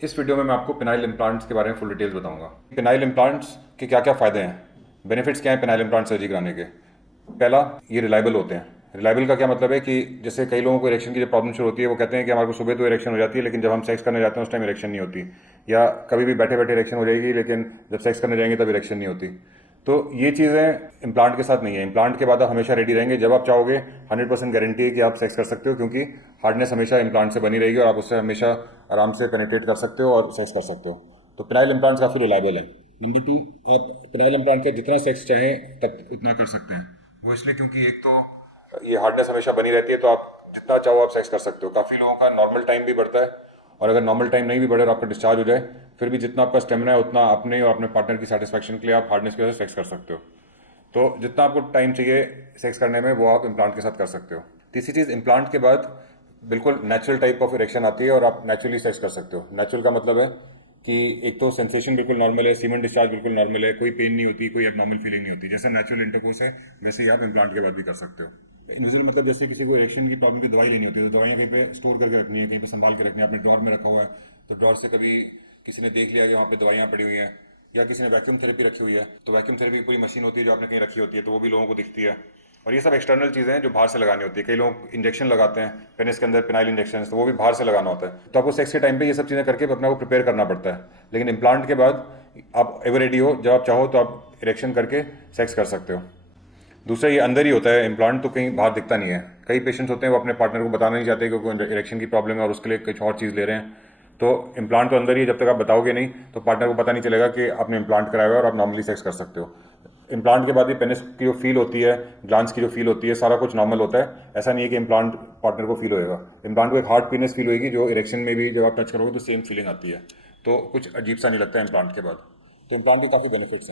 इस वीडियो में मैं आपको पेनाइल इम्प्लांट्स के बारे में फुल डिटेल्स बताऊंगा। पेनाइल इम्प्लांट्स के क्या क्या फ़ायदे हैं, बेनिफिट्स क्या हैं पेनाइल इम्प्लांट सर्जरी कराने के। पहला, ये रिलायबल होते हैं। रिलायबल का क्या मतलब है कि जैसे कई लोगों को इरेक्शन की जब प्रॉब्लम शुरू होती है वो कहते हैं कि हमारे को सुबह तो इरेक्शन हो जाती है लेकिन जब हम सेक्स करने जाते हैं उस टाइम इरेक्शन नहीं होती, या कभी भी बैठे बैठे इरेक्शन हो जाएगी लेकिन जब सेक्स करने जाएंगे तब इरेक्शन नहीं होती। तो ये चीज़ें इम्प्लांट के साथ नहीं है। इम्प्लांट के बाद आप हमेशा रेडी रहेंगे, जब आप चाहोगे 100% गारंटी है कि आप सेक्स कर सकते हो, क्योंकि हार्डनेस हमेशा इम्प्लांट से बनी रहेगी और आप उससे हमेशा आराम से पेनिट्रेट कर सकते हो और सेक्स कर सकते हो। तो पेनाइल इम्प्लांट्स काफ़ी रिलायबल है। नंबर टू, आप पेनाइल इम्प्लांट का जितना सेक्स चाहें तब उतना कर सकते हैं। वो इसलिए क्योंकि एक तो ये हार्डनेस हमेशा बनी रहती है, तो आप जितना चाहो आप सेक्स कर सकते हो। काफ़ी लोगों का नॉर्मल टाइम भी बढ़ता है, और अगर नॉर्मल टाइम नहीं भी बढ़े और आपका डिस्चार्ज हो जाए फिर भी जितना आपका स्टेमिना है उतना अपने और अपने पार्टनर की सेटिस्फैक्शन के लिए आप हार्डनेस की वजह से सेक्स कर सकते हो। तो जितना आपको टाइम चाहिए सेक्स करने में वो आप इम्प्लांट के साथ कर सकते हो। तीसरी चीज़, इम्प्लांट के बाद बिल्कुल नेचुरल टाइप ऑफ इरेक्शन आती है और आप नेचुरली सेक्स कर सकते हो। नेचुरल का मतलब है कि एक तो सेंसेशन बिल्कुल नॉर्मल है, सीमेंट डिस्चार्ज बिल्कुल नॉर्मल है, कोई पेन नहीं होती, कोई एबनॉर्मल फीलिंग नहीं होती। जैसे नेचुरल इंटरकोर्स है वैसे ही आप इम्प्लांट के बाद भी कर सकते हो। इनविजिबल मतलब जैसे किसी को इरेक्शन की प्रॉब्लम की दवाई लेनी होती है तो दवाइयाँ कहीं पे स्टोर करके रखनी है, कहीं पे संभाल के रखनी है, अपने ड्रॉर में रखा हुआ है, तो ड्रॉर से कभी किसी ने देख लिया कि वहाँ पे दवाइयाँ पड़ी हुई हैं, या किसी ने वैक्यूम थेरेपी रखी हुई है तो वैक्यूम थेरेपी पूरी मशीन होती है जो आपने कहीं रखी होती है तो वो भी लोगों को दिखती है। और ये सब एक्सटर्नल चीज़ें हैं जो बाहर से लगानी होती है। कई लोग इंजेक्शन लगाते हैं पेनिस के अंदर, पेनाइल इंजेक्शन, तो वो भी बाहर से लगाना होता है। तो आपको सेक्स के टाइम पे ये सब चीज़ें करके अपने को प्रिपेयर करना पड़ता है। लेकिन इम्प्लांट के बाद आप एवर रेडी हो, जब आप चाहो तो आप इरेक्शन करके सेक्स कर सकते हो। दूसरा, ये अंदर ही होता है इम्प्लांट, तो कहीं बाहर दिखता नहीं है। कई पेशेंट्स होते हैं वो अपने पार्टनर को बताना नहीं चाहते क्योंकि उनको इरेक्शन की प्रॉब्लम है और उसके लिए कुछ और चीज़ ले रहे हैं। तो इम्प्लांट तो अंदर ही है, जब तक आप बताओगे नहीं तो पार्टनर को पता नहीं चलेगा कि आपने इम्प्लांट कराया हुआ है और आप नॉर्मली सेक्स कर सकते हो। इम्प्लांट के बाद भी पेनिस की जो फील होती है, ग्लांस की जो फील होती है, सारा कुछ नॉर्मल होता है। ऐसा नहीं है कि इम्प्लांट पार्टनर को फील होएगा। इम्प्लांट को एक हार्ड पेनिस फील होगी जो इरेक्शन में भी जब आप टच करोगे तो सेम फीलिंग आती है। तो कुछ अजीब सा नहीं लगता है इम्प्लांट के बाद। तो इम्प्लांट के काफ़ी बेनिफिट्स हैं।